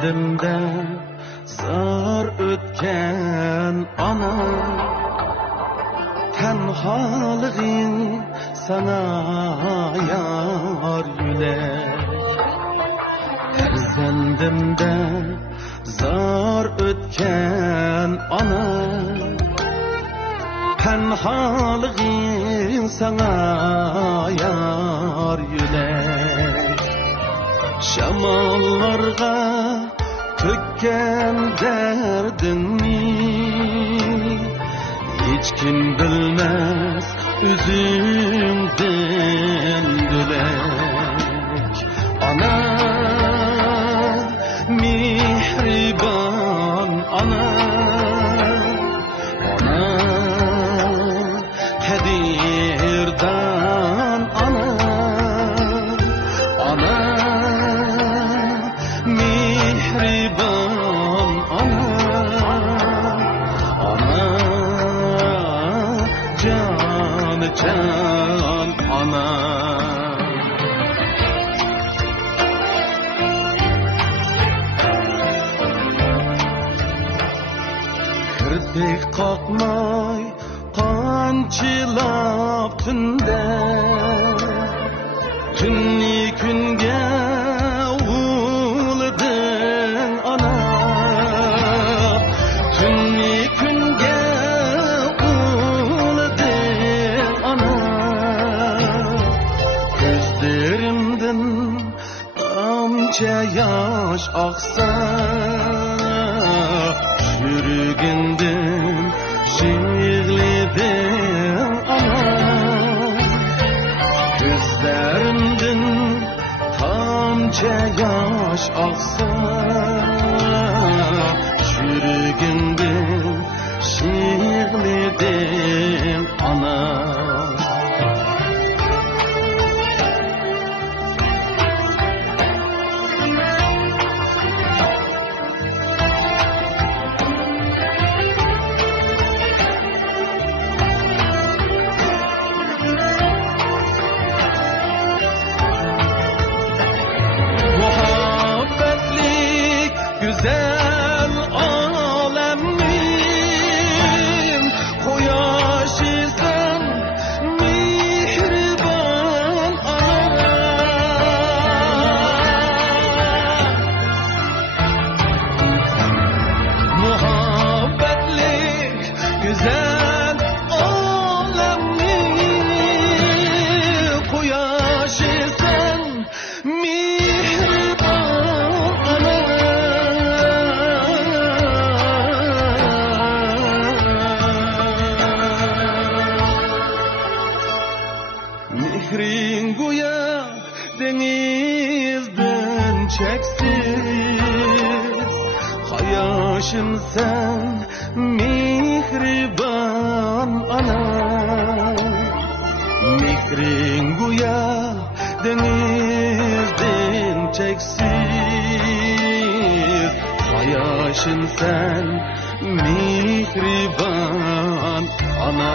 Kendimde zar ötken ana, tenhalığın sana yar yülek. Erzendimde zar ötken ana, tenhalığın sana yar yülek. Şamallarga tökken derdini hiç kim bilmez üzümden dülek. Ana mihriban ana, ana kadirdan ana, ana mihriban ana, ana can can ana. Kirpik kalkmay kançılap tünde, tünni künge uğuldın ana, tünni künge uğuldın ana. Gözlerimden damca yaş aksa, yürügündüm şiirlidim ana. Gözlerimden tamca yaş aksa, yürügündüm şiirlidim ana. Güzel alemim, koyaşı sen mihriban ana. Muhabbetlik güzel alemim, koyaşı sen mihriban ana. Mihrin guya denizden çeksiz, hayaşın sen mihriban ana. Mihrin guya denizden çeksiz, hayaşın sen mihriban ana.